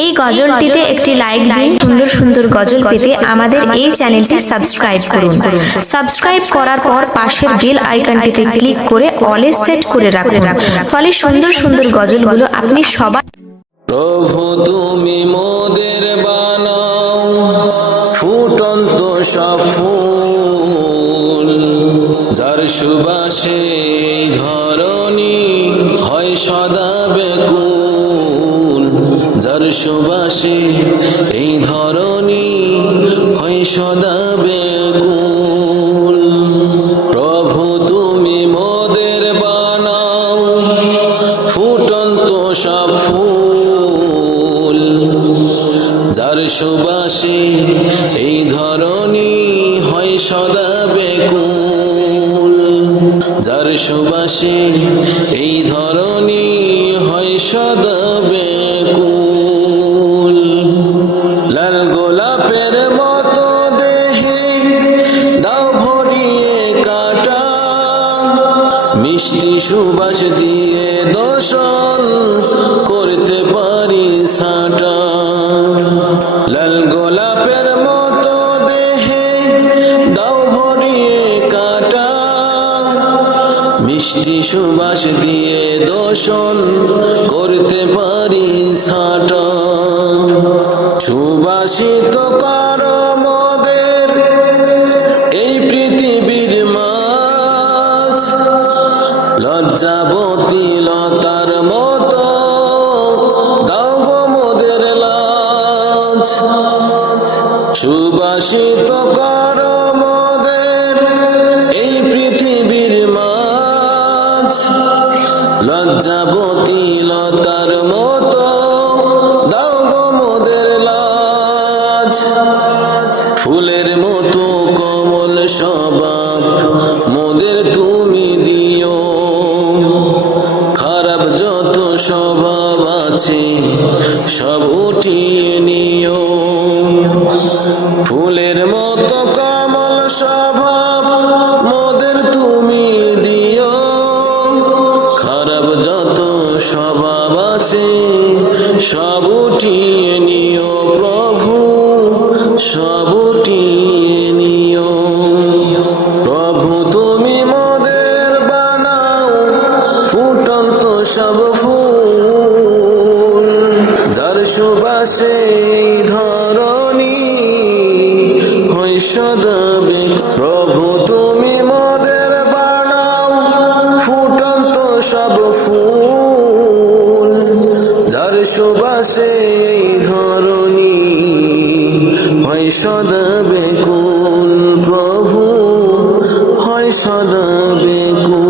এই গজলটিতে একটি লাইক দিন। সুন্দর সুন্দর গজল পেতে আমাদের এই চ্যানেলটি সাবস্ক্রাইব করুন। সাবস্ক্রাইব করার পর পাশের বেল আইকনটিতে ক্লিক করে অলে সেট করে রাখুন, ফলে সুন্দর সুন্দর গজলগুলো আপনি সবার। প্রভু তুমি মোদের বানাও ফুটন্ত সব ফুল, যার সুবাসে এই ধরণী হয় সদা বেকুল, যার সুবাসে এই ধরণী হয় সদা বেকুল। প্রভু তুমি মোদের বানাও ফুটন্ত সব ফুল, যার সুবাসে এই ধরণী হয় সদা বেকুল, যার সুবাসে এই ধরণী হয় সদা বেকুল। লাল গোলাপের মতো দেহে দাও ভরিয়ে কাটা, মিষ্টি সুবাস দিয়ে দর্শন করতে পারি সাটা। লাল গোলাপের মতো দেহে দাও ভরিয়ে কাটা, মিষ্টি সুবাস দিয়ে দর্শন করতে পারি সাটা। সুবাসিত করো মোদের এই পৃথিবীর মাঝ, লজ্জাবতী লতার মতো দাও গো মোদের লাজ। সুবাসিত করো মোদের এই পৃথিবীর মাঝ, লজ্জাবতী লতার মতো দাও গো মোদের লাজ। ফুলের মতো কমল স্বভাব মোদের তুমি দিও, খারাপ যত স্বভাব আছে সব উঠিয়ে নিও। ফুলের মতো কমল স্বভাব মোদের তুমি দিও, খারাপ যত স্বভাব আছে সব উঠিয়ে নিও। প্রভু সব উঠিয়ে নিও। প্রভু তুমি মোদের বানাও ফুটন্ত সব ফুল, যার সুবাসে এই ধরণী হয় সদা বেকুল। প্রভু তুমি মোদের বানাও ফুটন্ত সব ফুল, যার সুবাসে এই ধরণী হয় সদা বেকুল। প্রভু হয় সদা বেকুল।